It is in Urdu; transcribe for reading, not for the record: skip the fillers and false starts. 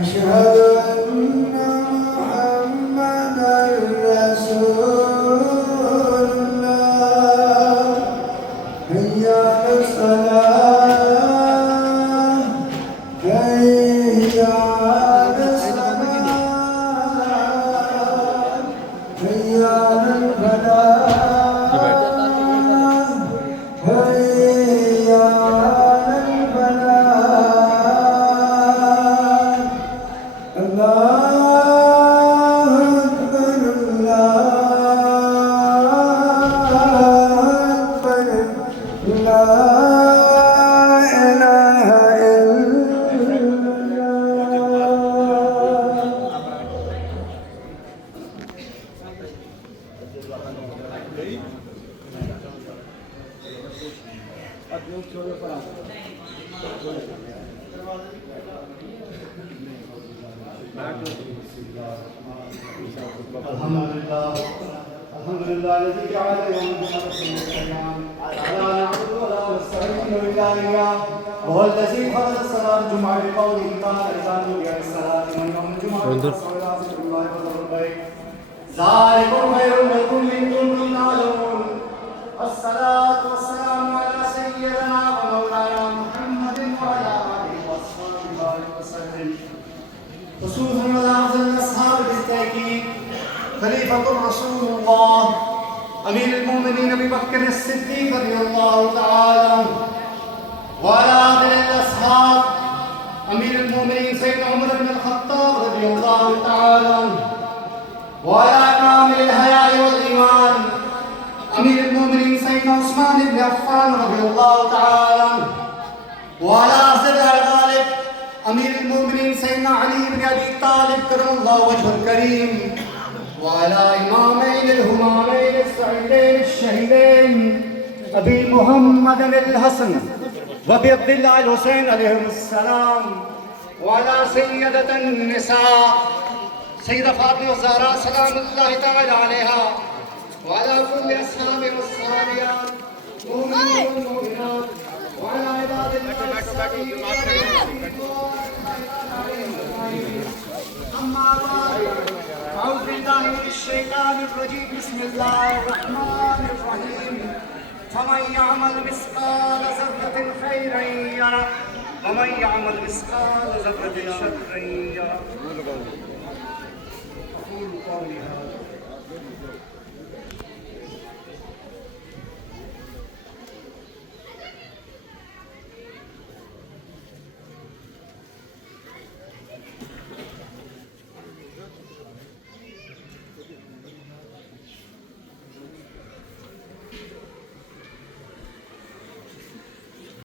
أشهد أن محمدا رسول الله حي على الصلاة حي على الصلاة حي على الفلاح حي على الفلاح الله أكبر الله أكبر لا إله إلا الله. الحمد لله الذي جعل يوم الجمعة والأيام لا نعبد ولا نستعين إلا إياه وهو الذي فرض الصلاة الجمعة بقوله تعالى إذا نودي للصلاة من يوم الجمعة فاسعوا إلى ذكر الله وذروا البيع ذلكم خير لكم إن كنتم تعلمون. الصلاة والسلام على سيدنا ومولانا محمد وعلى آله وصحبه وسلم. خصوصا على أفضل الأصحاب بالتأكيد خليفة رسول الله أمير المؤمنين أبي بكر الصديق رضي الله تعالى عنه، وعلى أفضل الأصحاب أمير المؤمنين سيدنا عمر بن الخطاب رضي الله تعالى عنه، وعلى كامل الحياء والإيمان أمير المؤمنين سيدنا عثمان بن عفان رضي الله تعالى عنه، وعلى أفضل الغالب أمير المؤمنين سيدنا علي بن أبي طالب كرم الله وجهه الكريم، وعلى إمامين الهمامين السعيدين الشهيدين أبي محمد الحسن وأبي عبد الله الحسين عليهم السلام، وعلى سيدة النساء سيدة فاطمة الزهراء سلام الله تعالى عليها، وعلى كل أصحابها الصالحات مؤمنين والمؤمنات، وعلى عباد الله الصالحين. أما بعد أعوذ بالله من الشيطان الرجيم بسم الله الرحمن الرحيم. فمن يعمل مثقال ذرة خيرا يره ومن يعمل مثقال ذرة شرا يره. أقول قولي هذا